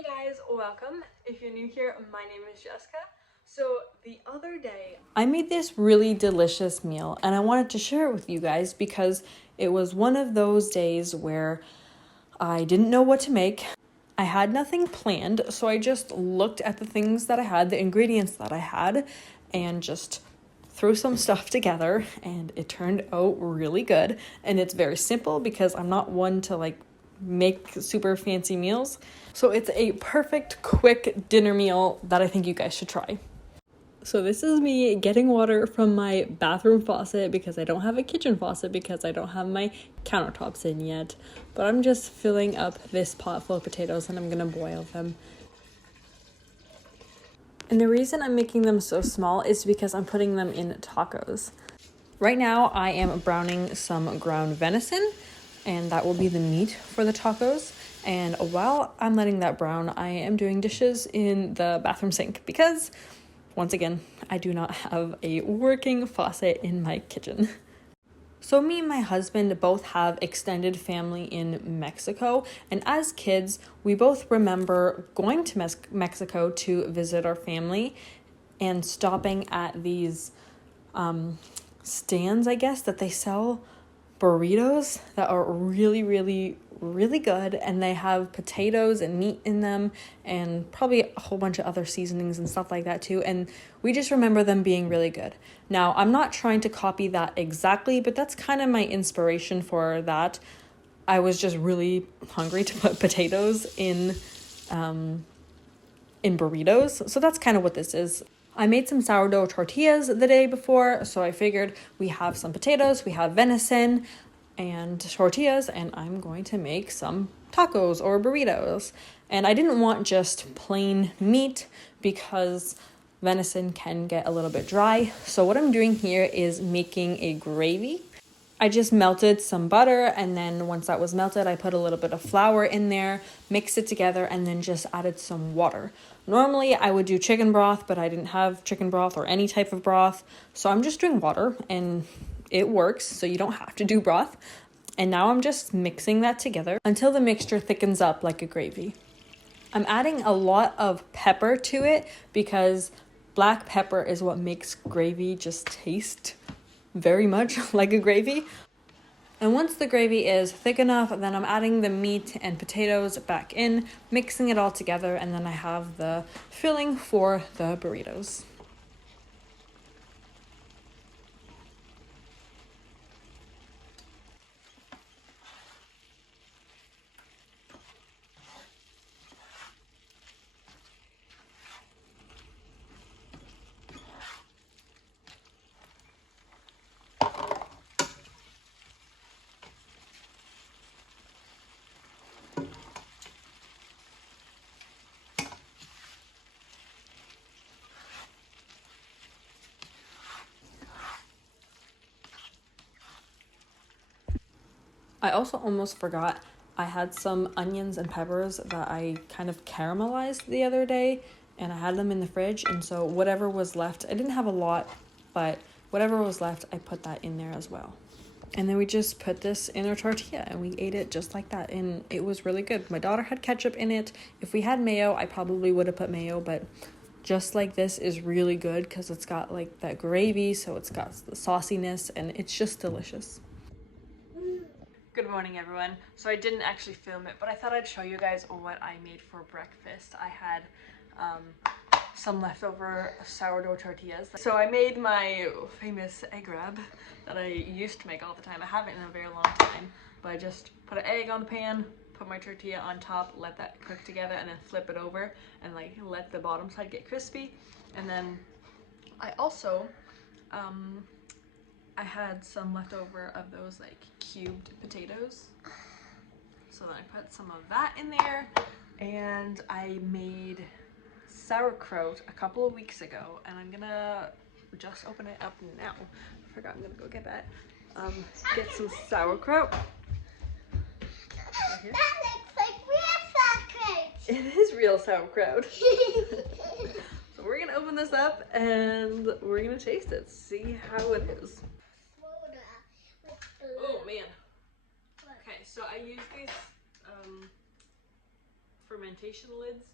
Hey guys, welcome. If you're new here, my name is Jessica. So the other day, I made this really delicious meal and I wanted to share it with you guys because it was one of those days where I didn't know what to make. I had nothing planned, so I just looked at the things that I had, the ingredients that I had, and just threw some stuff together, and it turned out really good. And it's very simple because I'm not one to make super fancy meals. So it's a perfect quick dinner meal that I think you guys should try. So this is me getting water from my bathroom faucet because I don't have a kitchen faucet because I don't have my countertops in yet. But I'm just filling up this pot full of potatoes and I'm gonna boil them. And the reason I'm making them so small is because I'm putting them in tacos. Right now I am browning some ground venison and that will be the meat for the tacos. And while I'm letting that brown, I am doing dishes in the bathroom sink because, once again, I do not have a working faucet in my kitchen. So me and my husband both have extended family in Mexico, and as kids, we both remember going to Mexico to visit our family and stopping at these stands, I guess, that they sell burritos that are really, really, really good, and they have potatoes and meat in them and probably a whole bunch of other seasonings and stuff like that too, and we just remember them being really good. Now, I'm not trying to copy that exactly, but that's kind of my inspiration for that. I was just really hungry to put potatoes in burritos, so that's kind of what this is. I made some sourdough tortillas the day before, so I figured we have some potatoes, we have venison and tortillas, and I'm going to make some tacos or burritos. And I didn't want just plain meat because venison can get a little bit dry. So what I'm doing here is making a gravy. I just melted some butter, and then once that was melted, I put a little bit of flour in there, mixed it together, and then just added some water. Normally, I would do chicken broth, but I didn't have chicken broth or any type of broth, so I'm just doing water, and it works, so you don't have to do broth. And now I'm just mixing that together until the mixture thickens up like a gravy. I'm adding a lot of pepper to it because black pepper is what makes gravy just taste very much like a gravy. And once the gravy is thick enough, then I'm adding the meat and potatoes back in, mixing it all together, and then I have the filling for the burritos. I also almost forgot I had some onions and peppers that I kind of caramelized the other day, and I had them in the fridge, and so whatever was left, I didn't have a lot, but whatever was left, I put that in there as well. And then we just put this in our tortilla and we ate it just like that, and it was really good. My daughter had ketchup in it. If we had mayo, I probably would have put mayo, but just like this is really good because it's got like that gravy, so it's got the sauciness, and it's just delicious. Good morning, everyone. So I didn't actually film it, but I thought I'd show you guys what I made for breakfast. I had some leftover sourdough tortillas. So I made my famous egg wrap that I used to make all the time. I haven't in a very long time, but I just put an egg on the pan, put my tortilla on top, let that cook together, and then flip it over and like let the bottom side get crispy. And then I also I had some leftover of those like cubed potatoes, so then I put some of that in there, and I made sauerkraut a couple of weeks ago, and I'm gonna just open it up now. I forgot I'm gonna go get that. Get some sauerkraut. Right here. That looks like real sauerkraut. It is real sauerkraut. So we're gonna open this up and we're gonna taste it, see how it is. Oh man. Okay, so I use these fermentation lids.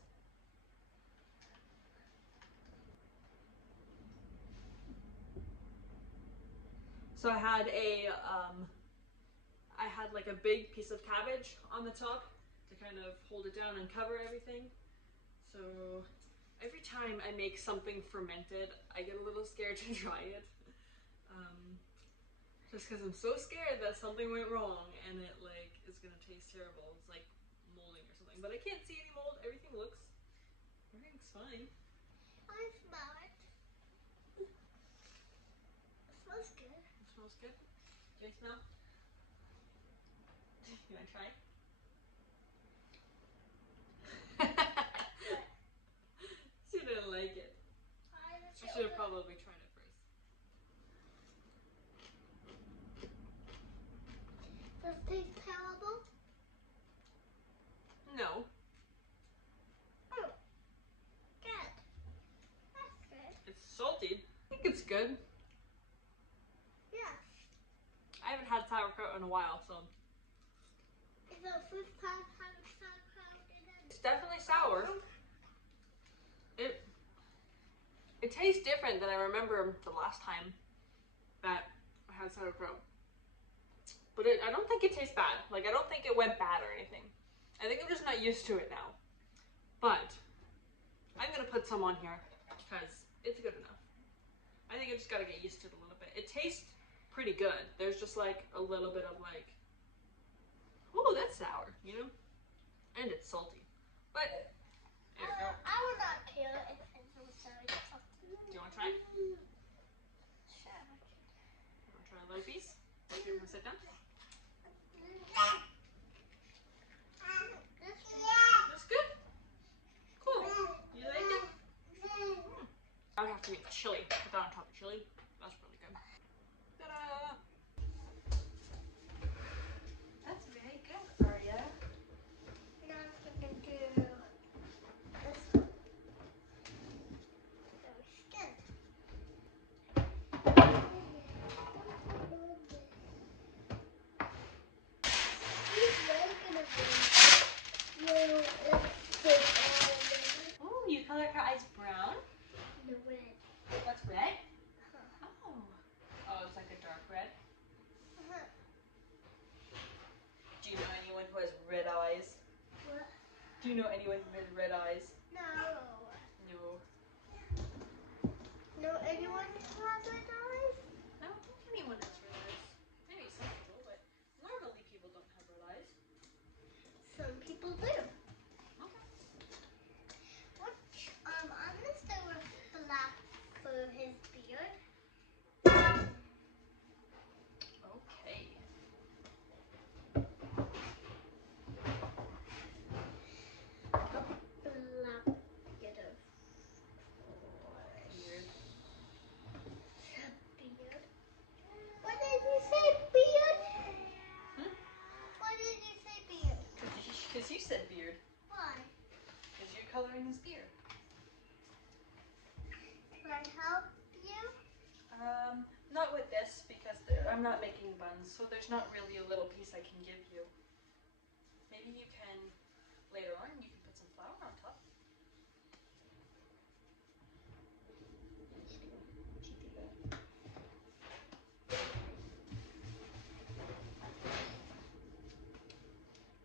So I had like a big piece of cabbage on the top to kind of hold it down and cover everything. So every time I make something fermented, I get a little scared to try it. Just because I'm so scared that something went wrong and it like is gonna taste terrible. It's like molding or something. But I can't see any mold. Everything's fine. I smell it. It smells good. It smells good. Do you smell? You wanna try? She didn't like it. I should have probably tried it first. Does it taste terrible? No. Oh, good. That's good. It's salty. I think it's good. Yeah. I haven't had sauerkraut in a while, so. It's the first time having sauerkraut in it. It's definitely sour. It tastes different than I remember the last time that I had sauerkraut. But I don't think it tastes bad. Like, I don't think it went bad or anything. I think I'm just not used to it now. But I'm gonna put some on here because it's good enough. I think I just gotta get used to it a little bit. It tastes pretty good. There's just like a little bit of like, oh, that's sour, you know? And it's salty. But there you go. I would not care if it was sour. Do you want to try? You Sure. want to try a little piece? You want to sit down? That's good. Cool. You like it? I would have to make chili. Put that on top of chili. That's really good. Ta-da! That's very good, Aria. Now I'm going to do this one. Very Oh, you colored her eyes brown? the red. What's red? Oh. Oh, it's like a dark red. Do you know anyone who has red eyes? What? Do you know anyone who has red eyes? No. No. No, anyone who has red eyes? I don't think anyone has red eyes. Maybe some people, but normally people don't have red eyes. Some people do. Okay. I'm gonna start with black for his beard. Okay. Black beard. Weird. Beard. What did you say, beard? Hmm? Why did you say beard? Because you said beard. Why? Because you're coloring his beard. Can I help you? Not with this because I'm not making buns, so there's not really a little piece I can give you. Maybe you can, later on, you can put some flour on top.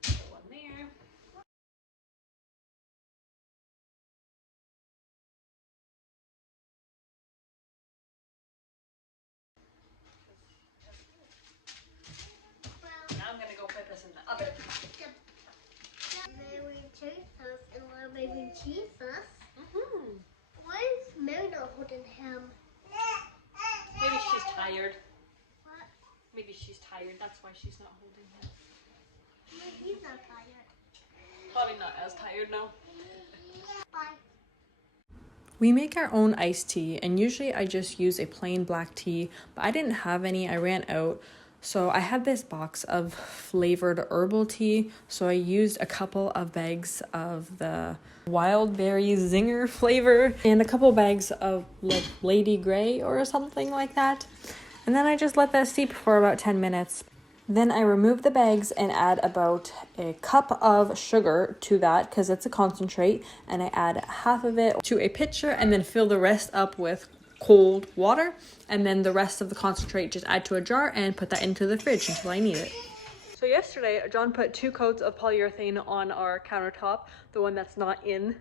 Put one there. Well, Now I'm gonna go put this in the oven. Mary Jesus and little baby Jesus. Mm-hmm. Why is Mary not holding him? Maybe she's tired. What? Maybe she's tired. That's why she's not holding him. He's not tired. Probably not as tired now. Bye. We make our own iced tea, and usually I just use a plain black tea, but I didn't have any. I ran out. So I had this box of flavored herbal tea, so I used a couple of bags of the wild berry zinger flavor and a couple bags of like Lady Grey or something like that. And then I just let that steep for about 10 minutes. Then I remove the bags and add about a cup of sugar to that because it's a concentrate, and I add half of it to a pitcher and then fill the rest up with cold water, and then the rest of the concentrate just add to a jar and put that into the fridge until I need it. So yesterday, John put 2 coats of polyurethane on our countertop, the one that's not in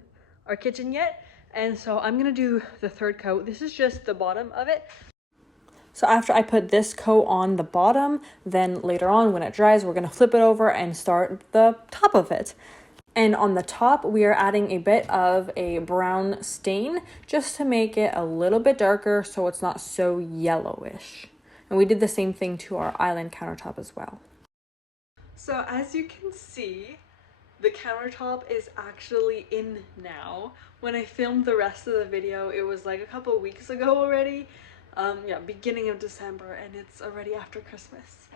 our kitchen yet, and so I'm gonna do the 3rd coat. This is just the bottom of it. So after I put this coat on the bottom, then later on when it dries, we're going to flip it over and start the top of it. And on the top, we are adding a bit of a brown stain just to make it a little bit darker so it's not so yellowish. And we did the same thing to our island countertop as well. So as you can see, the countertop is actually in now. When I filmed the rest of the video, it was like a couple weeks ago already. Yeah, beginning of December, and it's already after Christmas.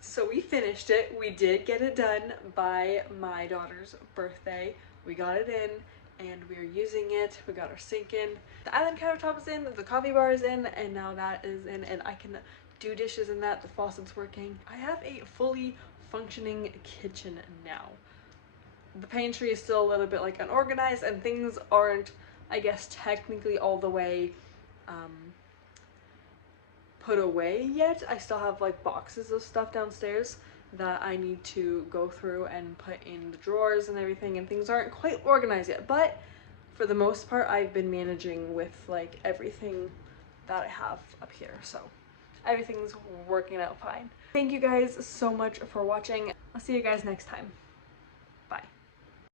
So we finished it. We did get it done by my daughter's birthday. We got it in and we're using it. We got our sink in. The island countertop is in, the coffee bar is in, and now that is in, and I can do dishes in that. The faucet's working. I have a fully functioning kitchen now. The pantry is still a little bit like unorganized and things aren't, I guess, technically all the way put away yet. I still have like boxes of stuff downstairs that I need to go through and put in the drawers and everything, and things aren't quite organized yet, but for the most part I've been managing with like everything that I have up here, so everything's working out fine. Thank you guys so much for watching. I'll see you guys next time.